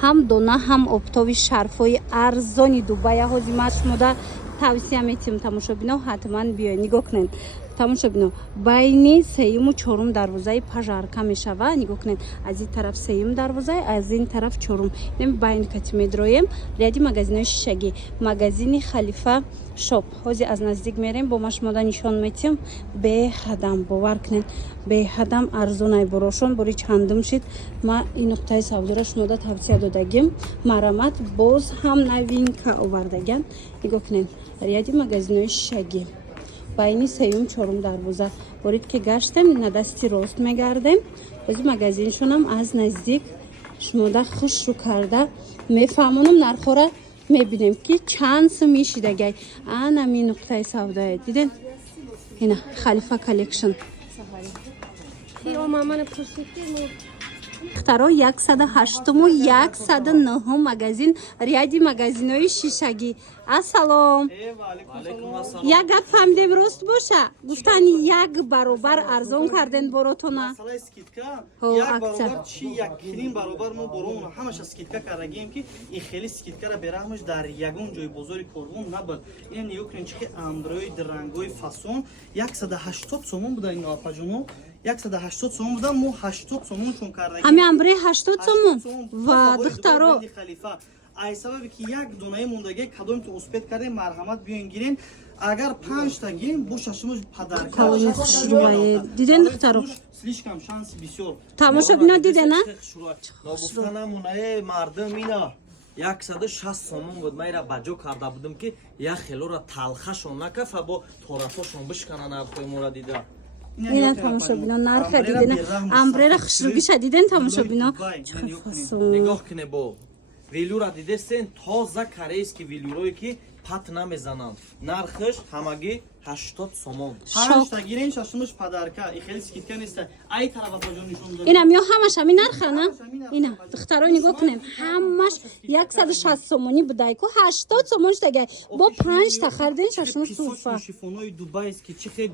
ҳам дона ҳам обтоби шарфҳои арзони Дубай ҳозимат шумода тавсия метим тамошобино ҳатман биёед нигоҳ кунед. Тамошобино байни сеюму чорум дарвозаи пажарка мешава. Нигоҳ кунед аз ин тараф сеюм дарвоза, аз ин тараф чорум. Нем байни кати медроем ряди магазинои шишагӣ, магазини Халифа шоп. Ҳозир аз наздик мерем бо ма шумода нишон метим. Беҳадам бовар кунед, беҳадам арзонай борошон бори чандум шид. Ма ин нуқтаи савдора шумода тавсия додагим. Марамат боз ҳам новинка овардаган. Нигоҳ кунед ряди магазинои шишагӣ. Байни сеюм чорум дарвоза борид ки гаштем на дасти рост мегардем. Ози магазиншонам аз наздик шумода хушру карда мефаҳмонам нархора мебинем ки чанд сум мешидагай. Ана ми нуқтаи савдоя диден ина Халифа коллекшн таро 108 магазин ряди магазинои шишагӣ. Ассалом. Як гап фаҳмидем рост боша гуфтани як баробар арзон карден боротона. Масъалаи скидка як баробар чи якним баробар мо боромон ҳамаша скидка кардагем ки ин хели скидкара бераҳмаш дар ягон ҷои бозори Корвон набуд. Ин нигоҳ кунед ки амброи рангои фасон 180 сомон буда ин апаҷоно 180 сомон буда мо 80 сомон чун кардагем. Ҳами амброи 80 сомон ва духтаро Халифа ай сабаби ки як донаи мондаги кадомтон успет кардем марҳамат биён гирен. Агар 5 та гирем бо шашмош падарка калони хушрӯбае диден духтаро слишком шанси бисёр. Тамошобино дидена Гуфтанамунаe мардум ина 160 сомон буд. Майра баҷо карда будам ки як хелора талхашон накафа бо торафошон бишкана нархои мора дида. ина тамошобино нарха дидена амбрера хушрӯгиша диден тамошобино нигоҳ кине бо велюра дидестен тоза корейски велюрое ки пат намезананд. Нархаш ҳамагӣ 80 сомон. 5 та гирен шашмош падарка и хели скидка неста. Ай тарафа баҷо нишон дод. ина мё ҳамаш ҳами нарха на ина духтаро нигоҳ кунем ҳамаш 160 сомони будай ку 80 сомон штагай бо 5 та харден шашмош туфа шифонои дубайски чихе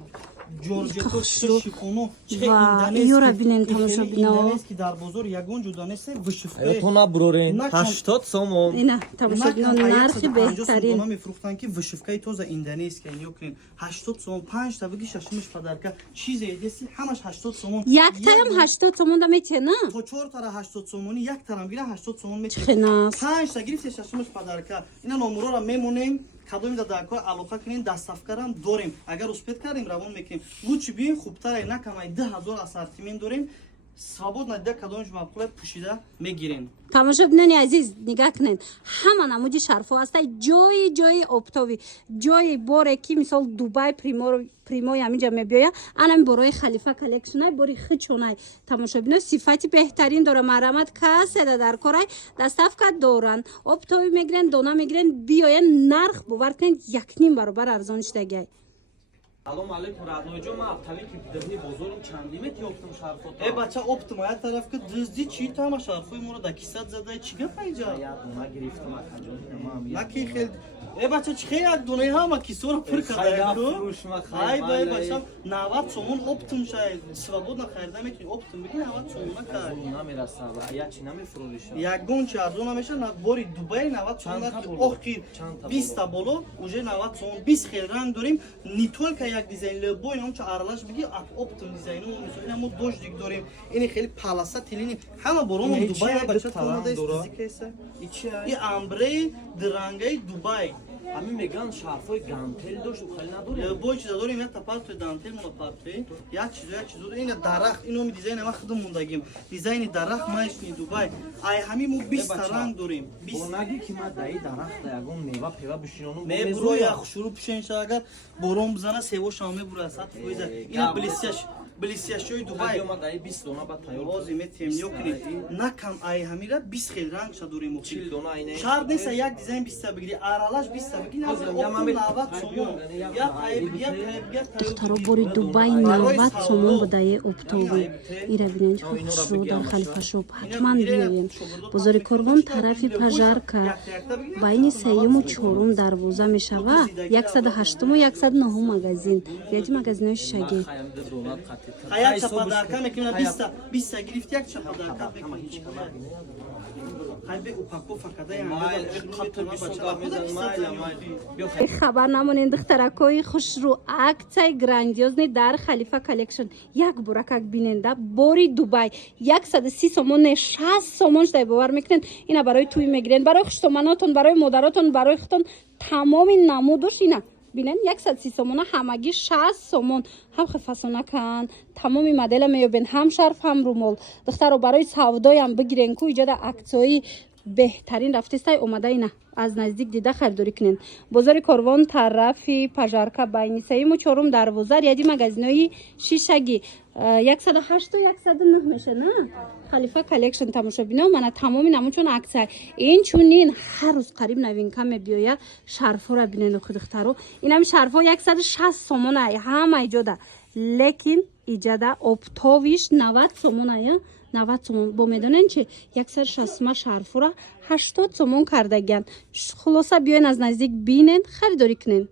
ҷорҷето шифоно чихе ёра бинен тамошобино индонезки дар бозор ягон ҷуда неста вишифка то набурорен 80 сомон. ина тамошобино нархи беҳтарин сомон мефрухтанд ки вишифкаи тоза индонезия нёкин 80 сомон 5 та биги шашмош падарка чизе деси ҳамаш 80 сомон яктаям 80 сомон да метена то 4 тара 80 сомони як тарам гира 80 сомон метена хинас 5 та гирифте шашмош падарка ина номерора мемонем кадоми да дар кор алоқа кунем дастафкарам дорем агар успет кардем равон мекунем лучше биёем хубтаре накамай 10000 ассортимент дорем свободно да кадомиш мақуле пушида мегирем. тамошобинони азиз нигоҳ кунед ҳама намуди шарфҳо аста ҷои обтови ҷои боре ки мисол Дубай примои ҳаминҷа мебиёя анами борои Халифа коллекшнай бори хичонай тамошобино сифати беҳтарин дора марамат каседа дар корай дастафка доран обтови мегирен дона мегирен биёен нарх бовар кунед якним баробар арзоништагай. Салом алейкум радноиҷон ма аптали ки бидани бозорум чандимет ёфтам шарфота. Бача оптум ая тарафка дузди чи тама шарфои моро да кисат задай чи гап айҷа Я дона гирифтам акаҷон тамам. наки хел бача чи хел як донаи ҳама кисора пур кадаку ай бай бача 90 сомон оптум шай свободно хайрда метуни оптум биги 90 сомон кар намераса ва я чи намефурӯриша. ягон чи арзон намеша на бори Дубай 90 сомон ки охир 20 та боло уже 90 сомон 20 хел ранг дорим не только як дизайн лебой ном ча аралаш биги ат оптум дизайну мисол мо доштик дорим ини хели паласа тилини ҳама бором Дубай бача тонада физикаса и амбре дрангаи Дубай Ами меган шарфои гантел дошт хали надорем. Лебой чиза дорим як тапартои дантел монопартои як чизо ина дарахт иноми дизайни ма худум мондагим дизайни дарахт маишни Дубай ай ҳами мо 20 та ранг дорим 20 бонаги ки ма даи дарахта ягон мева пева бишинонум мебуро як шуру пушенша агар борон бизана севошам мебура сат фоиза ина блестящои Дубай ма даи 20 дона ба тайёр вози метем ёкни накам ай ҳамира 20 хел ранг ша дорим 40 дона айне шарт неста як дизайн 20 та бигири аралаш 20 та бигири назар оптум 90 сомон як айб як духтаро бори Дубай 90 сомон будае обтови ира бинен хушро дар Халифа шоп ҳатман биёем бозори Корвон тарафи пажарка байни сеюму чорум дарвоза мешава 108 109 магазин яди магазинои шишагӣ як чападарка мекунем 20 та гирифт як чападарка хайбе упаковка кадай Майл, қатты бисун гап мезан, майла, майла. Бё, хабар намонед духтаракои хушрӯ аксияи грандиозни дар халифа коллекшн як буракак биненда бори дубай 130 сомон 60 сомон шуда бовар мекунен ина барои туй мегирен барои хуштоманотон барои модаротон барои хутон тамоми намудуш ина бинен 130 сомона ҳамагӣ 60 сомон ҳам фасонакан тамоми модела меёбен ҳам шарф ҳам румол духтаро барои савдоям бигирен ку иҷода аксияи беҳтарин рафтистай омада ина аз наздик дида харидорӣ кунен бозори корвон тарафи пажарка байни 3-4 дарвоза ряди магазинои шишагӣ 108 то 109 меша на халифа коллекшн тамошобино мана тамоми намучун аксия инчунин ҳар рӯз қариб новинка мебиёя шарфҳоро бинену худухтаро инами шарфҳо 160 сомона ҳама иҷода лекин иҷода оптовиш 90 сомоная 90 сомон бо медонен чи 160 шарфура 80 сомон кардаган хулоса биёен аз наздик бинен харидорӣ кунен